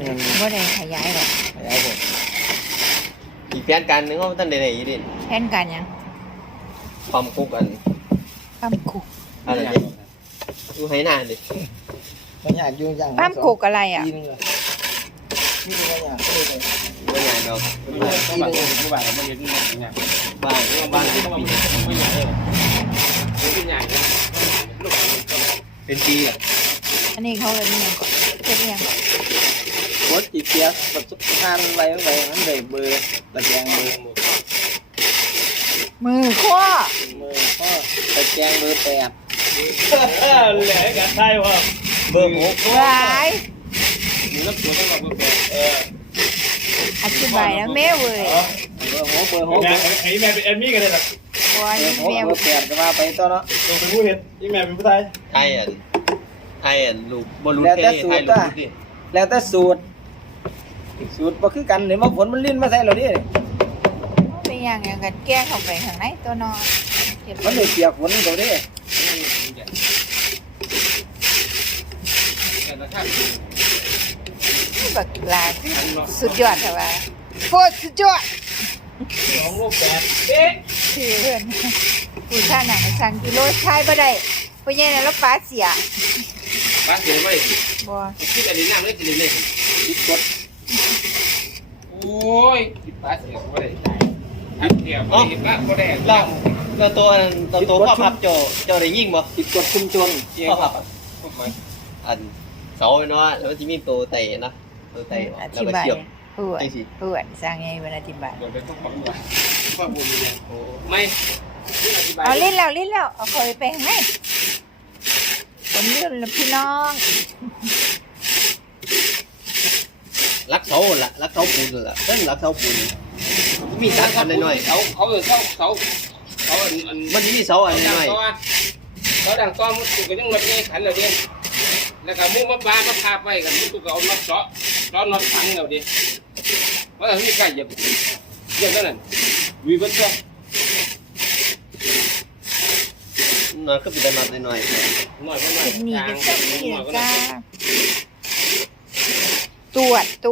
อืมบ่ได้ขยายหรอกขยายผมอีกแผนการหนึงเขาท่านใดๆอยู่ดิแผนการหยังความคุกอันปั๊มกุกอะไรดิอยู่ให้หน้าดิมันอยากยุ่งยังปั๊มกุกอะไรอะปีนึงเลยนี่เป็นว่าอยากเลยเลยบ่ใหญ่ดอกปีนึงผู้บ่าวไม่เห็นเนี่ยบ้านบ้านเป็นปีไม่ใหญ่เลยไม่ใหญ่เลยลูกเป็นปีอะอันนี้เขาเป็นอิหยังก่อนเป็นอิหยังก่อน โคตรจีเปียสแบบสุดทานไว้ไว้มันได้เบอร์ตะแกรงเบอร์มือขั้วมือพ่อตะแกรงเบอร์แปดเหลือกันใช่ป่ะเบอร์หกหลายมีน้ำตัวต้องบอกว่าเอออธิบายแล้วแม่เว้ยเบอร์หกเบอร์หกไอ้แม่เป็นแอดมี่กันเลยหรอบ่หนี่กแม่เบอร์แปดก็ว่าไปต่อเนาะลงเป็นผู้เห็นยิ่งแม่เป็นผู้ชายไทยอันไทยอันลูกบ่รู้แล้วแค่แต่นี้สูไทตยรรู้จ้ะดิแล้วแต่สูตร สูตรบ่คือกันเดี๋ยวมาผลมันลิ้นมาใส่เราดิเป็นอย่างอย่างกันแก้เข้าไปข้างในตัวนอนเก็บมันได้เปียกฝนเราดิบักลาสุดยอดเถอะว่าโคตรสุดยอดสองลูกแปดเอ๊ะคือเพิ่นผู้ชายหนังสั่งกิโลชายบ่ได้เพราะงั้นแล้วฟ้าเสียบ้านเดียวไม่บ่คิดอันนี้น้ำเลยกินเลยคิดกด โอ้ยคิดบ้านเดียวไม่ได้คิดเดียวไม่ได้บ้านก็ได้แล้วแล้วตัวอันตัวตัวพ่อพับโจโจได้ยิงบ่คิดกดชุมชนพ่อพับอะอันเสาเนาะแล้วมันสิมีตัวเตะนะตัวเตะอแล้วธิก็บายเสียบเพื่อนจังสิเพื่อนสร้างไงเวลาอธิบาย เดี๋ยวเป็นต้องฟังว่าข้อมูลเนี่ยไม่อธิบายเอาลิ้นแล้วลิ้นแล้วเอาคอยไปข้างในผมเลื่อนแล้วพี่น้อง รักเสาล่ะรักเสาปูนล่ะเพิ่นรักเสาปูนมีตัดกันน้อยเขาเขาเออเขาเขาเขาอันๆมันสิมีเสาอันดังน้อยตัวเขาดังตัวมุดตุกก็ยังรถนี่ขันเลยดิแล้วก็มุ่งมาปลามาพาไปกันมุดตุกก็เอาน็อตเจาะเจาะน็อตฝังเราดิว่าแต่ไม่ใช่เหยียบเหยียบนั่นน่ะวีบัตเตอร์ๆน้อยก็เป็นแต่น็อตน้อยๆหน่อยเพราะหน่อยคลิปนี้จางก็แค่นี้หน่อยก็นะหน่จ้าอยตรวจตรวจ